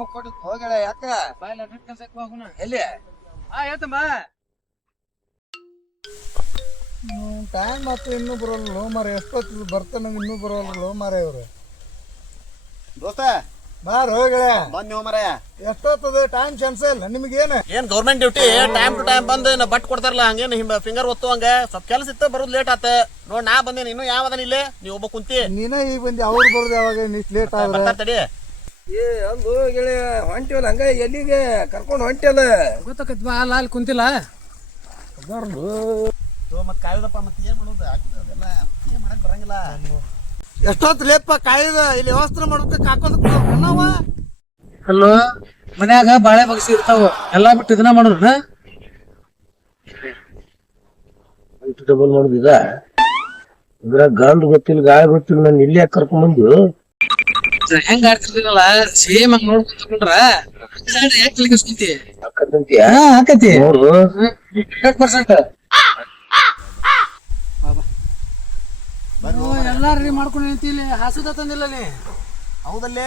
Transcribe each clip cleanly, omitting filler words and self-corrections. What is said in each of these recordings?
ಮುಕ್ಕೊಟ್ಟು ಹೋಗಳ ಯಾಕ ಎಲ್ಲಿ ಆಯ್ತಮ್ಮ ಟೈಮ್ ಮಾತ್ರ ಇನ್ನೂ ಬರೋಲ್ಲ ಲೋ ಮಾರ ಎಷ್ಟೊತ್ತು ಬರ್ತಾನ ಇನ್ನೂ ಬರೋಲ್ಲ ಲೋ ಮಾರ ಇವ್ರು ದೋಸ್ತ ಬಾರ್ ಹೋಗಳ ಬಂದ್ ನೀವು ಮರ ಎಷ್ಟೊತ್ತದ ಟೈಮ್ ಚಾನ್ಸ್ ಇಲ್ಲ ನಿಮ್ಗೇನು ಏನ್ government duty time to time ಬಂದು ಬಟ್ ಕೊಡ್ತಾರಲ್ಲ ಹಂಗೇನು ಫಿಂಗರ್ ಒತ್ತು ಹಂಗ ಸ್ವಲ್ಪ ಕೆಲಸ ಇತ್ತು ಬರೋದು ಲೇಟ್ ಆತ ನೋಡ್ ನಾ ಬಂದೇನಿ ಇನ್ನು ಯಾವದನ ಇಲ್ಲಿ ನೀವು ಒಬ್ಬ ಕುಂತಿ ನೀನ ಈಗ ಬಂದಿ ಅವ್ರು ಬರೋದು ಯಾವಾಗ ಇಷ್ಟು ಲೇಟ್ ಆದ್ರೆ ಬರ್ತಾರ ತಡಿ ಏ ಅಂದು ಗೆಳೆಯ ಹೊಂಟಿವಲ್ಲ ಹಂಗ ಎಲ್ಲಿಗೆ ಕರ್ಕೊಂಡು ಹೊಂಟಿಯಲ್ಲ ಗೊತ್ತಾಕತ್ ಬಾ ಅಲ್ಲಿ ಕುಂತಿಲ್ಲ ಮತ್ ಕಾಯುದಪ್ಪ ಮತ್ತೆ ಏನ್ ಮಾಡೋದು ಅದೆಲ್ಲ ಏನ್ ಮಾಡಕ್ ಬರಂಗಿಲ್ಲ ಎಷ್ಟೊತ್ತು ಲೇಪ ಕಾಯ್ದ ಇಲ್ಲಿ ವ್ಯವಸ್ಥೆ ಮಾಡೋದಕ್ಕೆ ಹಾಕೋದಕ್ಕೆ ನಾವ ಹಲೋ ಮನ್ಯಾಗ ಬಾಳೆ ಬಗ್ಸಿ ಇರ್ತಾವ ಎಲ್ಲಾ ಬಿಟ್ಟು ಇದನ್ನ ಮಾಡೋಣ ಡಬಲ್ ಮಾಡುದಿದ ಇದ್ರಾಗ ಗಂಡು ಗೊತ್ತಿಲ್ಲ ಗಾಳಿ ಗೊತ್ತಿಲ್ಲ ನಾನು ಇಲ್ಲಿ ಯಾಕೆ ಕರ್ಕೊಂಡ್ಬಂದು ಹೆಂಗ ಆಡ್ತಿರ್ತೀನಲ್ಲ ಸೇಮ್ ಹಂಗ ನೋಡ್ಕೊಂಡ್ರ ಯಾಕೆ ತಲೆಗಿಸ್ಕೊಂತಿ ಹಾಕತ್ತಂತೀಯ ಹಾಕತಿ ನೋಡು 100% ಎಲ್ಲಾ ರೆಡಿ ಮಾಡ್ಕೊಂಡು ನಿಂತಿಲ್ಲ ಹಾಸುದ ತಂದಿಲ್ಲ ನೀ ಹೌದಲ್ಲಿ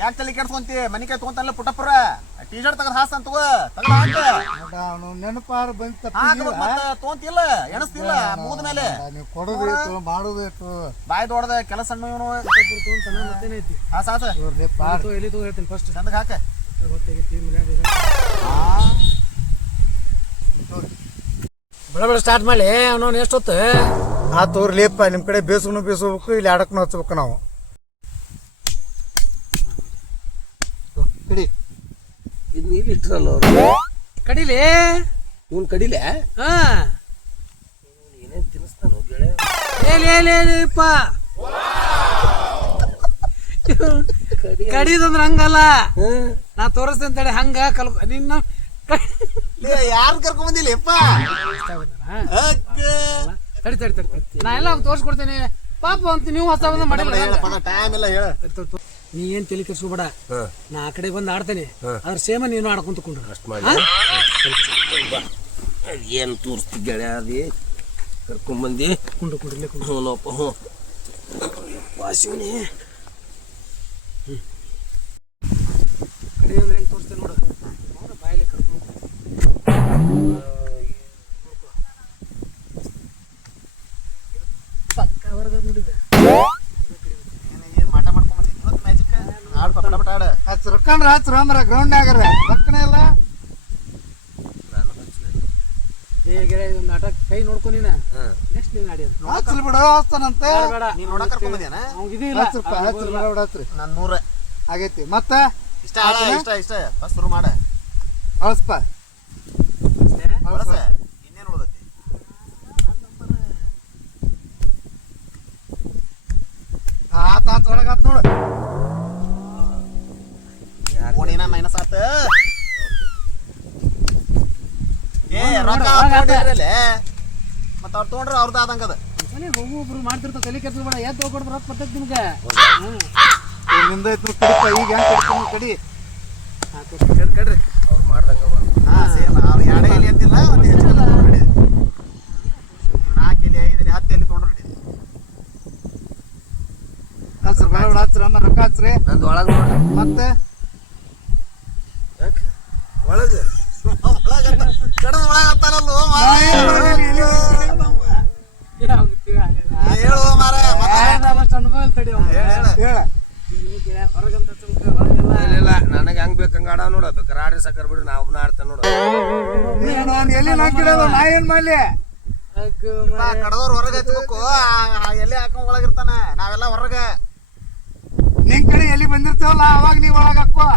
ಯಾಕೆ ತಲೆ ಕೆಡ್ಸ್ಕೊಂತಿ ಮನಿ ಕೈ ತಗೊಂತಲ್ಲ ಪುಟ್ಟಪ್ಪರ ಟಿ ಶರ್ಟ್ ತಗದ್ ಹಾಸ್ತಾನ ತಗೋ ತಗದ ಅವನು ನೆನಪಾರ ಬಂತ ಮತ್ತ ತಗೊಂತಿಲ್ಲ ಎಣಸ್ತಿಲ್ಲ ಮುಗಿದ ಮೇಲೆ ನೀವು ಕೊಡೋದಿತ್ತು ಮಾಡೋದಿತ್ತು ಬಾಯ್ ದೊಡ್ಡದ ಕೆಲಸ ಸಣ್ಣ ಇವನು ಮತ್ತೇನೈತಿ ಹಾಸ ಹಾಸ ಇವ್ರು ಲೇಪ ಎಲ್ಲಿ ತಗೋ ಹೇಳ್ತೀನಿ ಫಸ್ಟ್ ಚಂದಗ ಹಾಕ ಬಡ ಬಡ ಸ್ಟಾರ್ಟ್ ಮಾಡಿ ಅವನವ್ನು ಎಷ್ಟೊತ್ತು ಆ ತೋರ್ ಲೇಪ ನಿಮ್ ಕಡೆ ಬೇಸ್ಬೇಕು ಇಲ್ಲಿ ಆಡಕ್ನು ಹಚ್ಬೇಕು ನಾವು ಕಡಿ ಇದು ಇಲ್ಲಿ ಇಟ್ರಲ್ಲ ಅವ್ರು ಕಡಿಲಿ ಇವನ್ ಕಡಿಲೆ ಹಾ ಏನೇನ್ ತಿನ್ನಿಸ್ತಾನ ಗೆಳೆಯ ಏಲೇಪ್ಪ ಕಡಿದಂದ್ರ ಹಂಗಲ್ಲ ನಾ ತೋರಿಸ್ತೇನೆ ತಡೆ ಹಂಗ ಕಲ್ ನಿನ್ನ ಯಾರು ಕರ್ಕೊಂಡ್ ಬಂದಿಲ್ಲ ಯಪ್ಪ ತಡಿ ತಡಿ ತಡಿ ನಾ ಎಲ್ಲ ತೋರಿಸ್ಕೊಡ್ತೇನೆ ಪಾಪ ಅಂತ ನೀವು ಹೊಸ ಬಂದ ಮಾಡಿಲ್ಲ ಟೈಮ್ ಎಲ್ಲ ಹೇಳ ನೀ ಏನ್ ತಲೆ ಕೆಡ್ಸ್ಕೊಬೇಡ ನಾ ಆ ಕಡೆ ಬಂದು ಆಡ್ತೇನೆ ಅದ್ರ ಸೇಮ ನೀನು ಆಡ್ಕೊಂತ ಕುಂಡ್ರು ಅಷ್ಟ್ ಮಾಡಿ ಏನ್ ತೋರಿಸ್ತಿ ಗೆಳೆಯ ಅದೇ ಕರ್ಕೊಂಬಂದಿ ಕುಂಡ್ರು ಕುಂಡ್ರಲ್ಲೇ ಕುಂಡ್ರು ಹ್ಞೂನಪ್ಪ ಹ್ಞೂ ವಾಸಿವನಿ ಕಡೆ ಅಂದ್ರೆ ಹೆಂಗ್ ತೋರಿಸ್ತೇನೆ ನೋಡು ನೋಡ ಬಾಯಲ್ಲಿ ಕರ್ಕೊಂಡು ಪಕ್ಕ ಹೊರಗ ನೋಡಿದ ಏನ್ ಮಾಟ ಮಾಡ್ಕೊಂಡ್ ಬಂದಿ ಮ್ಯಾಜಿಕ್ ಆಡ್ ಪಟ ಪಟ ಆಡ ಹಚ್ಚ ರೊಕ್ಕಂದ್ರ ಹಚ್ಚ ರಾಮರ ಗ್ರೌಂಡ್ನಾಗರ ರೊಕ್ಕನೇ ಇಲ್ಲ ಏ ಗೆಳೆ ಇದೊಂದು ನಾಟಕ ಕೈ ನೋಡ್ಕೊ ನೀನ ನೆಕ್ಸ್ಟ್ ನೀನ್ ಆಡಿ ಹಚ್ಚಲ್ ಬಿಡ ಹಚ್ತಾನಂತೆ ಬೇಡ ನೀನ್ ನೋಡಕ್ ಕರ್ಕೊಂಡ್ ಬಂದ್ಯಾನ ಅವ್ನಿಗೆ ಇದು ಇಲ್ಲ ಹಚ್ರಪ್ಪ ಹಚ್ರ ಬಿಡ ಬಿಡ ಹಚ್ರಿ ನಾನ್ 100 ಆಗೈತಿ ಮತ್ತ ಇಷ್ಟ ಆಳ ಇಷ್ಟ ಫಸ್ಟ್ ಶುರು ಮಾಡ ಅಳಸ್ಪ ಬಳಸ ಇನ್ನೇನ್ ಉಳ್ದೈತಿ ಆತ ಒಳಗಾತ್ ನೋಡು ಓಣಿನ ಮೈನಸ್ ಆತ ಏ ರೊಕ್ಕ ಮತ್ತ ಅವ್ರು ತೊಗೊಂಡ್ರ ಅವ್ರದ್ದು ಆದಂಗದ ಒಬ್ಬೊಬ್ರು ಮಾಡ್ತಿರ್ತಾವ ತಲೆ ಕೆಲ್ಸ ಬೇಡ ಎದ್ದು ಹೋಗ್ಕೊಡ್ತಾರ ರೊಕ್ಕ ಬರ್ತೈತಿ ನಿಮ್ಗೆ ನಿಂದೈತ್ ಕಡಿಪ ಈಗ ಹೆಂಗ್ ಕಡಿತೀನಿ ಕಡಿ ಕಡ್ರಿ ಅವ್ರು ಮಾಡ್ದಂಗ ಹಾ ಸೇಮ್ ಅವ್ರು 2 ಎಲೆ ಅಂತಿಲ್ಲ ಒಂದು ಹೆಚ್ಚು ಎಲೆ ತೊಗೊಂಡ್ರಿ 4 ಎಲೆ 5 ಎಲೆ 10 ಎಲೆ ತೊಗೊಂಡ್ರಿ ಹಚ್ರ ಬಿಡ ಬಿಡ ಹಚ್ರ ಅಮ್ಮ ರೊಕ್ಕ ಹಚ್ರಿ ನಂದು ಒಳಗ ನೋಡ್ರಿ ಮತ್ತೆ ಒಳಗ ಕಡದ ಒಳಗತ್ತಾನಲ್ಲೋ ಹೇಳು ಮಾರ ಅನುಭವ ತಡಿ ಹೇಳ ಹೊರಗಂತ ಇಲ್ಲ ನನಗೆ ಹೆಂಗ್ ಬೇಕಂಗ ಆಡ ನೋಡ ಬೇಕಾರೆ ಆಡ್ರಿ ಸಕ್ಕರ್ ಬಿಡ್ರಿ ನಾ ಒಬ್ಬನ ಆಡ್ತೇನೆ ನೋಡು ನಾನು ಎಲ್ಲಿ ನಂಗಿಡೋದು ನಾ ಏನ್ ಮಾಡ್ಲಿ ಕಡದವ್ರು ಹೊರಗೆ ಹಚ್ಬೇಕು ಎಲೆ ಹಾಕೊಂಡ್ ಒಳಗಿರ್ತಾನ ನಾವೆಲ್ಲ ಹೊರಗ ನಿನ್ ಕಡೆ ಎಲ್ಲಿ ಬಂದಿರ್ತೇವಲ್ಲ ಅವಾಗ ನೀವ್ ಒಳಗ ಹಾಕೋ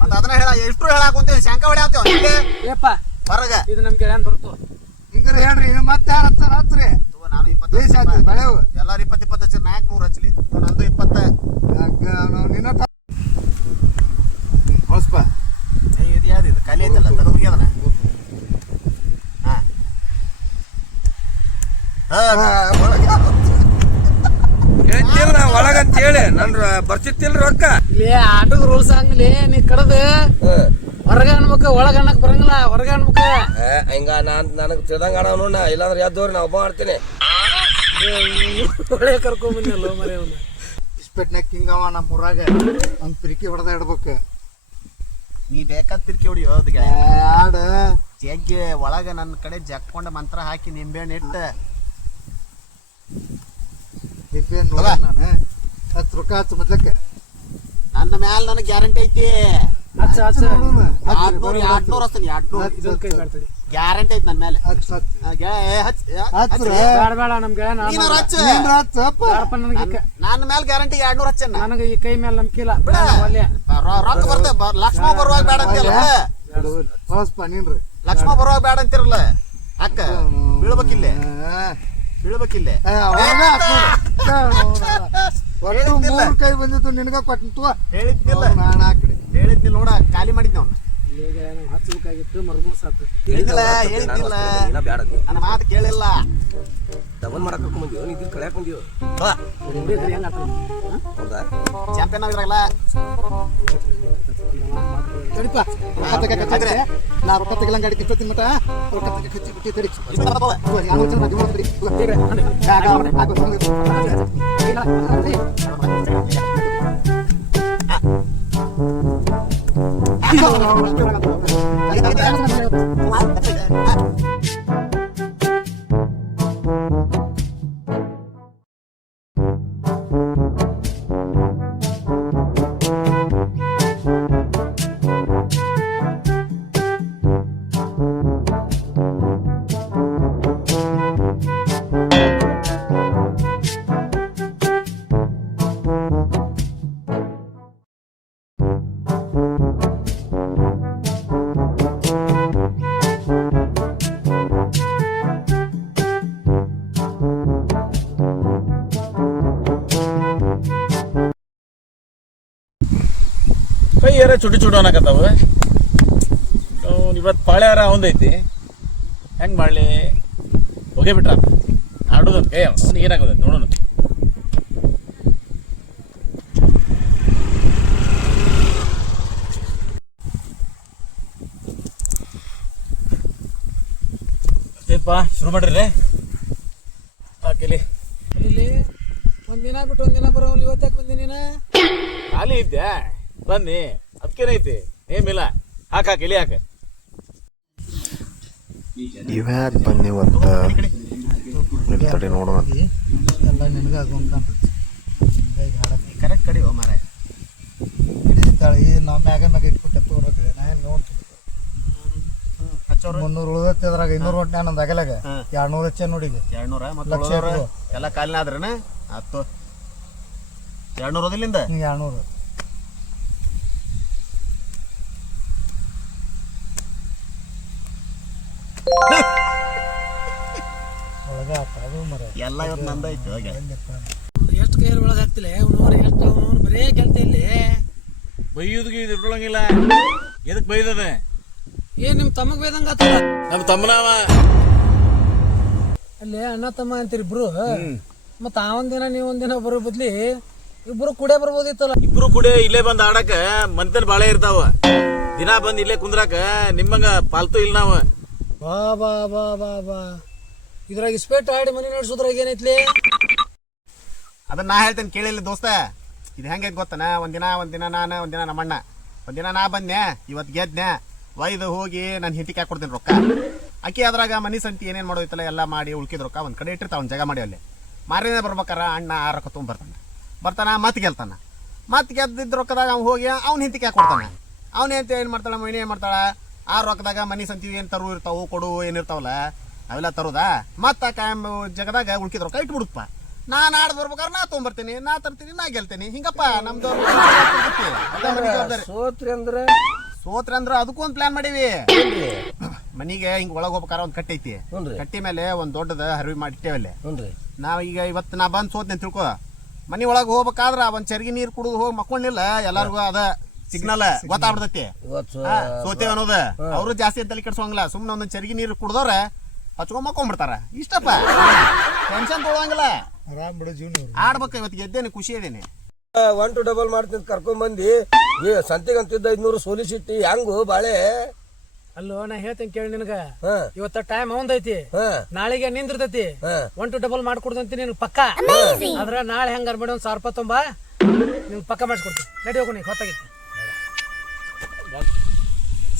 ಮತ್ತ ಅದನ್ನ ಹೇಳ ಎಷ್ಟು ಹೇಳಾಕೊಂತೀವಿ ಶಂಕ ಹೊಡ್ಯಾವ್ತೇವ ಏಪ್ಪ ಹೊರಗ ಇದು ನಮ್ ಗೆಳೆಯನ್ ಬರ್ತು ಹಿಂಗಾರ ಹೇಳ್ರಿ ಇನ್ನು ಮತ್ತೆ ಯಾರು ಹಚ್ಚಾರ ಹಚ್ರಿ ನಾನು 20 ಬೇಸ್ ಆಯ್ತು ಬೆಳೆವು ಎಲ್ಲಾರು 20 ಹಚ್ಚಿ 400 ಹಚ್ಚಲಿ ನಂದು 20 ನಿನ್ನ ಹೊಸ್ಪ ಇದು ಯಾವ್ದು ಖಾಲಿ ಐತಲ್ಲ ತೆಗೆದು ಹೋಗ್ಯದನ ಹೇಳ್ತಿಲ್ಲ ಒಳಗಂತ ಹೇಳಿ ನನ್ ಬರ್ತಿತ್ತಿಲ್ರಿ ರೊಕ್ಕ ಇಲ್ಲಿ ಆಟದ ರೂಲ್ಸ್ ಹಂಗ್ಲಿ ನೀ ಕಡದ ಹೊರಗ ಅನ್ಬೇಕ ಒಳಗ ಅನ್ನಕ್ ಬರಂಗಿಲ್ಲ ಹೊರಗ ಅನ್ಬೇಕ ಹಿಂಗ ನನಗ್ ತಿಳ್ದಂಗ ಆಡ ನೋಡ ಇಲ್ಲಾಂದ್ರೆ ಯಾವ್ದವ್ರಿ ನಾ ಒಬ್ಬ ಆಡ್ತೀನಿ ಒಳ್ಳೆ ಕರ್ಕೊಂಡ್ ಬಂದಿಲ್ಲ ಮರಿ ಅವನ್ನ ಇಸ್ಪೆಟ್ನಾಗ ಹಿಂಗವ ನಮ್ಮ ಊರಾಗ ಒಂದು ಪಿರಿಕಿ ಹೊಡೆದ ಇಡ್ಬೇಕು. ನೀ ಬೇಕಾದ ತಿರ್ಕಿ ಹೊಡಿ ಹೋದ್ಗೆ ಆಡ ಜಗ್ಗಿ ಒಳಗ ನನ್ನ ಕಡೆ ಜಕ್ಕೊಂಡ ಮಂತ್ರ ಹಾಕಿ ನಿಂಬೆಹಣ್ಣು ಇಟ್ಟು ನೋಡ ನಾನು 10 ರೊಕ್ಕ ಹಚ್ಚ ಮೊದ್ಲಕ್ಕೆ ನನ್ನ ಮ್ಯಾಲ ನನಗೆ ಗ್ಯಾರಂಟಿ ಐತಿ. ಹಚ್ಚ ಹಚ್ಚ 800 ಹಚ್ತೀನಿ 800 ಇದೊಂದು ಕೈ ಕಾಡ್ತಡಿ. ಗ್ಯಾರಂಟಿ ಐತಿ ನನ್ನ ಮೇಲೆ. ಬೇಡ ಬೇಡ ನಮ್ ಗೆಳೆಯ ಬೇಡಪ್ಪ ನನಗೆ ನನ್ನ ಮೇಲೆ ಗ್ಯಾರಂಟಿ 200 ಹಚ್ಚನ್ನ. ನನಗೆ ಈ ಕೈ ಮೇಲೆ ನಂಬಿಕೆ ಇಲ್ಲ. ಒಲ್ಲೆ ರೊಕ್ಕ ಬರ್ತೆ ಲಕ್ಷ್ಮ ಬರುವಾಗ ಬೇಡ ಅಂತಿರಲ್ಲ. ನೀನ್ರಿ ಲಕ್ಷ್ಮ ಬರುವಾಗ ಬೇಡ ಅಂತಿರಲ್ಲ. ಅಕ್ಕ ಬೀಳ್ಬೇಕಿಲ್ಲೇ ಬೀಳ್ಬೇಕಿಲ್ಲೇ. ಒಟ್ಟು 3 ಕೈ ಬಂದಿತ್ತು ನಿನಗ ಕೊಟ್ಟು ಹೇಳಿದ್ನಿಲ್ಲ ನಾನು ಆ ಕಡೆ ಹೇಳಿದ್ನಿಲ್ಲ ನೋಡ ಖಾಲಿ ಮಾಡಿದ್ನಿ ಅವ್ನು. ಹಚ್ಚಬೇಕಾಗಿತ್ತು ಮರ್ಮೂಸ್ ಆತು. ಹೇಳಿದ್ನಿಲ್ಲ ಹೇಳಿದ್ನಿಲ್ಲ ನನ್ನ ಮಾತು ಕೇಳಿಲ್ಲ. ಡಬಲ್ ಮಾಡಕ್ ಕರ್ಕೊಂಡ್ ಬಂದಿವ್ ನೀ ಇದನ್ನ ಕಳ್ಯಾಕ್ ಬಂದಿವ್ ಹೌದಾ ಚಾಂಪಿಯನ್ ಆಗಿರಲ್ಲ. ತಡಿಪ ನಾ ರೊಕ್ಕ ತೆಗಲಂಗ ಗಾಡಿ ಕಿತ್ತೋತೀನಿ ಮಟ ರೊಕ್ಕ ತೆಗಿ ಬಿಟ್ಟಿ ತಡಿ ಕೈ ಯಾರ ಚುಟಿ ಚುಡು ಅನ್ನಕತ್ತಾವ. ಇವತ್ತು ಪಾಳ್ಯಾರ ಅವಂದೈತಿ ಹೆಂಗೆ ಮಾಡಲಿ ಹೋಗೇ ಬಿಟ್ರ ಆಡೋದಂತ ಕೈ ಅವ್ನಿಗೆ ಏನಾಗೋದೈತಿ ನೋಡೋಣ. ಅಷ್ಟೇಪ್ಪ ಶುರು ಮಾಡ್ರಿ ಹಾಕಿಲಿ. ಇಲ್ಲಿ ಒಂದಿನ ಬಿಟ್ಟು ಒಂದಿನ ಬರೋಲ್ಲ. ಇವತ್ತಾಕೆ ಬಂದಿ ನೀನು? ಖಾಲಿ ಇದ್ದೆ ಬನ್ನಿ ಅದಕ್ಕೇನೈತಿ ಏಮಿಲ್ಲ. ಹಾಕಿ ಇಲಿ ಹಾಕ. ಇವ್ಯಾಕೆ ಬಂದಿವತ್ತ ತಡಿ ನೋಡೋಣ. ಎಲ್ಲ ನಿನಗೆ ಆಗುವಂತ ಕರೆಕ್ಟ್ ಕಡಿ ಹೋ ಮಾರ ಹಿಡಿತಾಳೆ ನಾವು ಮ್ಯಾಗ ಮ್ಯಾಗ ಇಟ್ಬಿಟ್ಟೆ ತೋರತ್ತಿದೆ ನಾ ಏನು ನೋಡ್ತಿದ್ದೆ. 300 ಉಳಿದತ್ತೆ ಅದ್ರಾಗ 200 ಹೊಟ್ಟೆ ನಂದು ಅಗಲಾಗ 200 ಹಚ್ಚ ನೋಡಿಗೆ 200 ಲಕ್ಷ ಎಲ್ಲ ಕಾಲಿನ ಆದ್ರನ ಆತು 200 ಓದಿಲ್ಲಿಂದ 200 ಒಳಗೆ ಆತ ಅದು ಮರ ಎಲ್ಲ ಇವತ್ತು ನಂದಾಯ್ತು. ಎಷ್ಟು ಕೈಯಲ್ಲಿ ಒಳಗೆ ಹಾಕ್ತಿಲ್ಲ ಅವ್ನವ್ರು ಎಷ್ಟು ಅವ್ನವ್ರು ಬರೇ ಗೆಲ್ತ ಇಲ್ಲಿ. ಬೈಯೋದಕ್ಕೆ ಇದು ಇಟ್ಕೊಳಂಗಿಲ್ಲ. ಎದಕ್ಕೆ ಬೈದದ? ಏನ್ ನಿಮ್ ತಮ್ಮಗ್ ಬೇದಂಗ ಆತಲ್ಲ. ನಮ್ಮ ತಮ್ಮನವ ಅಲ್ಲಿ ಅಣ್ಣ ತಮ್ಮ ಅಂತೀರಿ ಇಬ್ರು. ಮತ್ತ ಅವನದಿನ ನೀವೊಂದಿನ ಬರೋ ಬದ್ಲಿ ಇಬ್ರು ಕೂಡೇ ಬರ್ಬೋದಿತ್ತಲ್ಲ. ಇಬ್ರು ಕೂಡ ಇಲ್ಲೇ ಬಂದ್ ಆಡಕ ಮನ್ತನ ಬಾಳೆ ಇರ್ತಾವ. ದಿನ ಬಂದ್ ಇಲ್ಲೇ ಕುಂದ್ರಾಕ ನಿಮ್ಮಂಗ ಪಾಲ್ತು ಇಲ್ಲ ನಾವ. ಬಾ ಬಾ ಬಾ ಬಾ ಬಾ ಇದ್ರಾಗ ಇಸ್ಪೇಟ್ ಆಡಿ ಮನೆ ನಡೆಸೋದ್ರಾಗ ಏನೈತ್ಲಿ? ಅದನ್ನ ನಾ ಹೇಳ್ತೇನೆ ಕೇಳಿಲ್ಲ ದೋಸ್ತ. ಇದು ಹೆಂಗೈತೆ ಗೊತ್ತನ, ಒಂದಿನ ನಾನು ಒಂದಿನ ನಮ್ಮಣ್ಣ ಒಂದಿನ ನಾ ಬಂದೆ ಇವತ್ತು ಗೆದ್ನೆ ಒಯ್ದು ಹೋಗಿ ನಾನು ಹಿಂತಿಗೆ ಹಾಕೊಡ್ತೀನಿ ರೊಕ್ಕ. ಅಕ್ಕಿ ಅದ್ರಾಗ ಮನಿ ಸಂತಿ ಏನೇನು ಮಾಡೋದಿತ್ತಲ್ಲ ಎಲ್ಲ ಮಾಡಿ ಉಳ್ಕಿದ ರೊಕ್ಕ ಒಂದು ಕಡೆ ಇಟ್ಟಿರ್ತಾವ ಒಂದು ಜಾಗ ಮಾಡಿ ಅಲ್ಲಿ. ಮಾರಿನೇ ಬರ್ಬೇಕಾರ ಅಣ್ಣ ಆ ರೊಕ್ಕ ಬರ್ತಾನ ಮತ್ತೆ ಗೆಲ್ತಾನ. ಮತ್ತೆ ಗೆದ್ದಿದ್ದ ರೊಕ್ಕದಾಗ ಅವ್ನು ಹೋಗಿ ಅವ್ನ ಹಿಂತಿಗೆ ಹಾಕೊಡ್ತಾನೆ. ಅವ್ನ ಅಂತ ಏನು ಮಾಡ್ತಾಳ ಮೈನಿ ಏನು ಮಾಡ್ತಾಳ ಆ ರೊಕ್ಕದಾಗ ಮನಿ ಸಂತಿ ಏನು ತರು ಇರ್ತಾವು ಕೊಡು ಏನಿರ್ತಾವಲ್ಲ ಅವೆಲ್ಲ ತರೋದಾ ಮತ್ತೆ ಕಾಯಂ ಜಗದಾಗ ಉಳ್ಕಿದ ರೊಕ್ಕ ಇಟ್ಬಿಡುತ್ತಪ್ಪ. ನಾನು ಆಡ್ ಬರ್ಬೇಕಾದ್ರೆ ನಾ ತೊಗೊಂಬರ್ತೀನಿ, ನಾ ತರ್ತೀನಿ, ನಾ ಗೆಲ್ತೀನಿ. ಹಿಂಗಪ್ಪ ನಮ್ದು ಸೋತ್ರಿ ಅಂದ್ರ ಅದಕ್ಕೂ ಒಂದು ಪ್ಲಾನ್ ಮಾಡೀವಿ. ಮನಿಗೆ ಹಿಂಗ್ ಒಳಗ್ ಹೋಗ್ಬೇಕಾರ ಒಂದ್ ಕಟ್ಟಿ ಐತಿ. ಕಟ್ಟಿ ಮೇಲೆ ಒಂದ್ ದೊಡ್ಡದ ಹರಿವಿ ಮಾಡಿಟ್ಟೇವಲ್ಲಿ. ನಾವ್ ಈಗ ಇವತ್ತು ನಾ ಬಂದ್ ಸೋತ್ನೆ ತಿಳ್ಕೊ, ಮನಿ ಒಳಗ್ ಹೋಗ್ಬೇಕಾದ್ರ ಒಂದ್ ಚರ್ಗಿ ನೀರ್ ಕುಡಿದು ಹೋಗಿ ಮಕ್ಕೊಂಡಿಲ್ಲ ಎಲ್ಲಾರ್ಗು ಅದ ಸಿಗ್ನಲ್ ಗೊತ್ತಾಗ್ಬಿಡ್ತೈತಿ ಸೋತೇವ್ ಅನ್ನೋದ. ಅವ್ರು ಜಾಸ್ತಿ ಅಂತಲ್ಲಿ ಕೆಡ್ಸೋಂಗಿಲ್ಲ. ಸುಮ್ನೆ ಒಂದೊಂದ್ ಚರ್ಗಿ ನೀರು ಕುಡ್ದವ್ರ ಹಚ್ಕೊಂಡ್ ಮಕ್ಕೊಂಡ್ಬಿಡ್ತಾರ. ಇಷ್ಟಪ್ಪ ಟೆನ್ಷನ್ ತೊಗೊಳಂಗಿಲ್ಲ. ಆರಾಮ್ ಬಿಡು ಜೀವನ. ಆಡ್ಬೇಕು ಇವತ್ತು ಗೆದ್ದೇನೆ, ಖುಷಿ ಇದೇನೆ. 1 to ಡಬಲ್ ಮಾಡ್ತೀನಿ ಕರ್ಕೊಂಡ್ ಬಂದಿ ಸಂತಿಗಂತಿದ್ದ 500 ಸೋಲಿಸಿಟ್ಟಿ ಹೆಂಗು ಬಾಳೆ. ಅಲ್ಲೋ ನಾ ಹೇಳ್ತೇನೆ ಕೇಳಿ ನಿನಗ. ಇವತ್ತ ಟೈಮ್ ಅವಂದೈತಿ, ನಾಳೆಗೆ ನಿಂದಿರ್ತೈತಿ. 1 to ಡಬಲ್ ಮಾಡ್ಕೊಡ್ದಂತಿ ನಿನ್ ಪಕ್ಕ. ಆದ್ರ ನಾಳೆ ಹೆಂಗಾರ ಮಾಡಿ ಒಂದ್ 1000 ರೂಪಾಯಿ ತೊಂಬ ನಿಮ್ಗೆ ಪಕ್ಕ ಮಾಡಿಸ್ಕೊಡ್ತೀನಿ. ನಡಿ ಹೋಗು, ನೀ ಹೊತ್ತಾಗಿತ್ತು.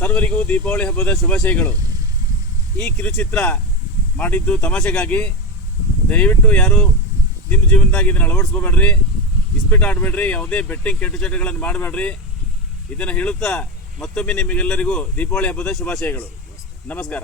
ಸರ್ವರಿಗೂ ದೀಪಾವಳಿ ಹಬ್ಬದ ಶುಭಾಶಯಗಳು. ಈ ಕಿರುಚಿತ್ರ ಮಾಡಿದ್ದು ತಮಾಷೆಗಾಗಿ. ದಯವಿಟ್ಟು ಯಾರು ನಿಮ್ಮ ಜೀವನದಾಗ ಇದನ್ನು ಅಳವಡಿಸ್ಕೋಬೇಡ್ರಿ, ಇಸ್ಪೀಟ್ ಆಡಬೇಡ್ರಿ, ಯಾವುದೇ ಬೆಟ್ಟಿಂಗ್ ಕೆಟ್ಟ ಚಟಗಳನ್ನು ಮಾಡಬೇಡ್ರಿ. ಇದನ್ನು ಹೇಳುತ್ತಾ ಮತ್ತೊಮ್ಮೆ ನಿಮಗೆಲ್ಲರಿಗೂ ದೀಪಾವಳಿ ಹಬ್ಬದ ಶುಭಾಶಯಗಳು. ನಮಸ್ಕಾರ.